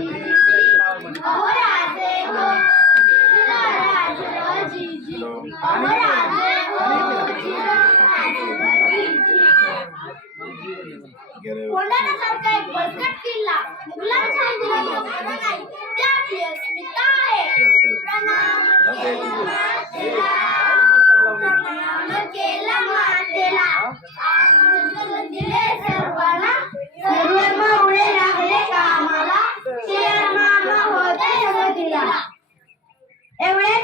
अहो राजे हो जिला राजराजीजी अहो राजे हो जिला राजराजीजी कोंढाण्यासारखा एक बळकट किल्ला मुघलांच्या हद्दीला ठेवलेला नाही त्यातली अस्मिता आहे प्रणाम केला मातेला आमंत्रण दिले सर्वांना सर्व उडे लागले कामाला शेर मामा होते दिला एवढे